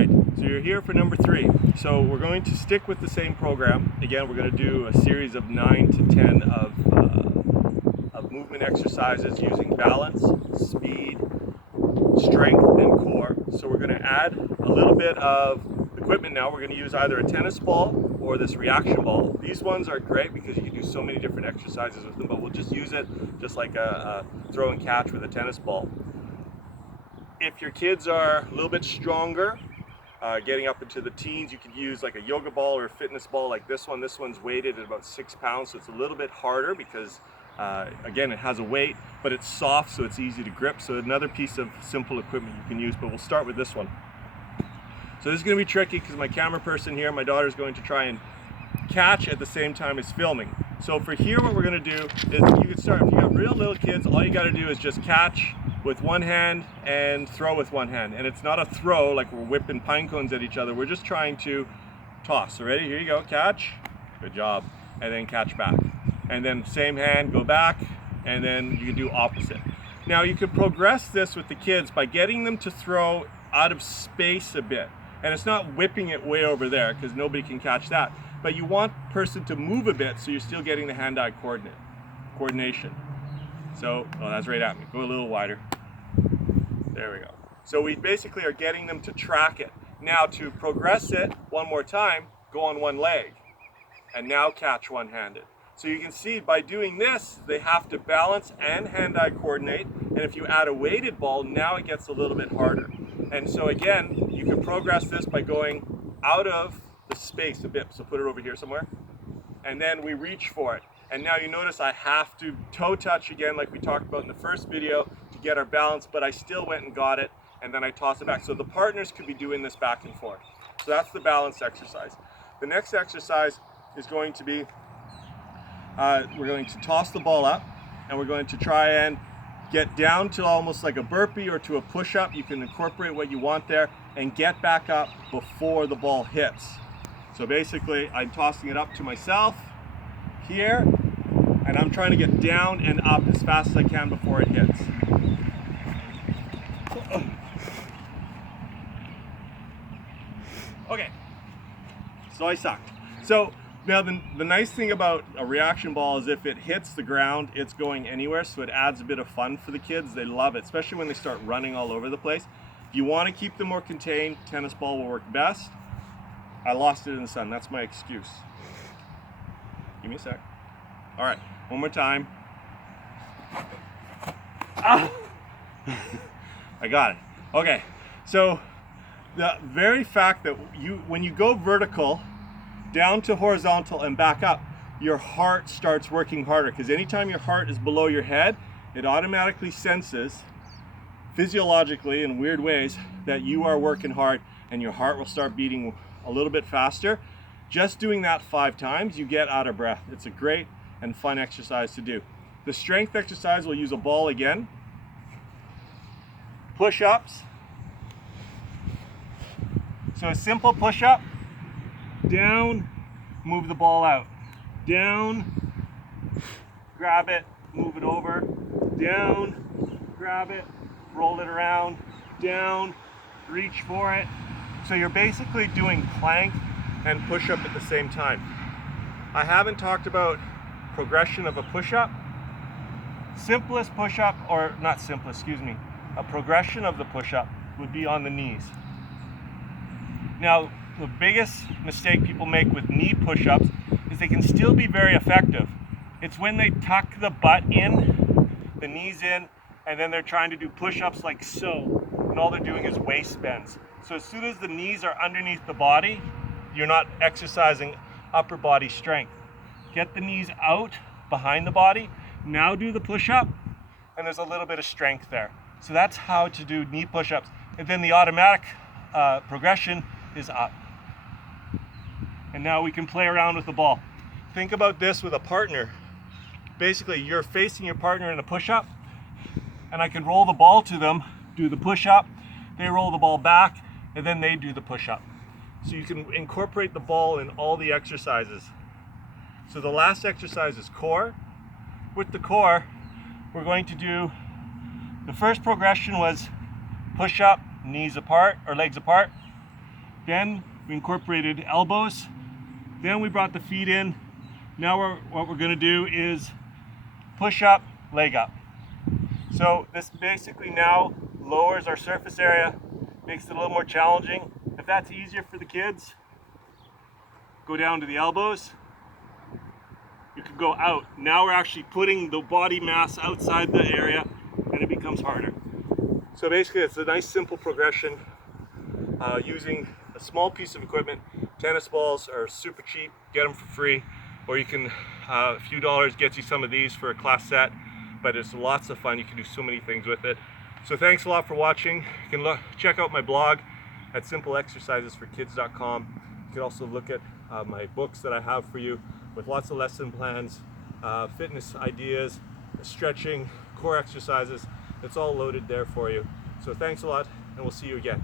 right, so you're here for number 3. So we're going to stick with the same program. Again, we're going to do a series of 9 to 10 of movement exercises using balance, speed, strength, and core. So we're going to add a little bit of equipment now. We're going to use either a tennis ball or this reaction ball. These ones are great because you can do so many different exercises with them, but we'll just use it just like a throw and catch with a tennis ball. If your kids are a little bit stronger, getting up into the teens, you could use like a yoga ball or a fitness ball like this one. This one's weighted at about 6 pounds, so it's a little bit harder because again, it has a weight, but it's soft, so it's easy to grip. So another piece of simple equipment you can use, but we'll start with this one. So this is going to be tricky because my camera person here, my daughter, is going to try and catch at the same time as filming. So for here, what we're going to do is you can start, if you got real little kids, all you got to do is just catch with one hand and throw with one hand. And it's not a throw like we're whipping pine cones at each other. We're just trying to toss. So ready? Here you go. Catch. Good job. And then catch back. And then same hand, go back, and then you can do opposite. Now you could progress this with the kids by getting them to throw out of space a bit. And it's not whipping it way over there because nobody can catch that. But you want the person to move a bit so you're still getting the hand-eye coordination. So, oh, that's right at me. Go a little wider. There we go. So we basically are getting them to track it. Now to progress it one more time, go on one leg. And now catch one-handed. So you can see by doing this, they have to balance and hand-eye coordinate. And if you add a weighted ball, now it gets a little bit harder. And so again, you can progress this by going out of the space a bit. So put it over here somewhere. And then we reach for it. And now you notice I have to toe touch again like we talked about in the first video to get our balance, but I still went and got it, and then I toss it back. So the partners could be doing this back and forth. So that's the balance exercise. The next exercise is going to be, we're going to toss the ball up, and we're going to try and get down to almost like a burpee or to a push-up. You can incorporate what you want there and get back up before the ball hits. So basically, I'm tossing it up to myself here, and I'm trying to get down and up as fast as I can before it hits. Okay, so I sucked. So now the nice thing about a reaction ball is if it hits the ground, it's going anywhere, so it adds a bit of fun for the kids. They love it, especially when they start running all over the place. If you want to keep them more contained, tennis ball will work best. I lost it in the sun, that's my excuse. Give me a sec. All right, one more time. Ah! I got it. Okay, so the very fact that when you go vertical, down to horizontal and back up, your heart starts working harder, because anytime your heart is below your head, it automatically senses physiologically in weird ways that you are working hard, and your heart will start beating a little bit faster. Just doing that 5 times, you get out of breath. It's a great and fun exercise to do. The strength exercise, we'll use a ball again. Push-ups. So a simple push-up, down, move the ball out. Down, grab it, move it over. Down, grab it, roll it around. Down, reach for it. So you're basically doing plank and push-up at the same time. I haven't talked about progression of a push-up. Simplest push-up, or not simplest, excuse me, a progression of the push-up would be on the knees. Now, the biggest mistake people make with knee push-ups is they can still be very effective. It's when they tuck the butt in, the knees in, and then they're trying to do push-ups like so, and all they're doing is waist bends. So as soon as the knees are underneath the body, you're not exercising upper body strength. Get the knees out behind the body. Now do the push-up, and there's a little bit of strength there. So that's how to do knee push-ups. And then the automatic progression is up. And now we can play around with the ball. Think about this with a partner. Basically, you're facing your partner in a push-up, and I can roll the ball to them, do the push-up, they roll the ball back, and then they do the push-up. So you can incorporate the ball in all the exercises. So the last exercise is core. With the core, we're going to do, the first progression was push up, knees apart, or legs apart. Then we incorporated elbows. Then we brought the feet in. Now what we're going to do is push up, leg up. So this basically now lowers our surface area, makes it a little more challenging. If that's easier for the kids, go down to the elbows. You can go out. Now we're actually putting the body mass outside the area and it becomes harder. So basically it's a nice simple progression using a small piece of equipment. Tennis balls are super cheap, get them for free, or you can, a few dollars gets you some of these for a class set, but it's lots of fun. You can do so many things with it. So thanks a lot for watching. You can check out my blog at simpleexercisesforkids.com. You can also look at my books that I have for you with lots of lesson plans, fitness ideas, stretching, core exercises. It's all loaded there for you. So thanks a lot, and we'll see you again.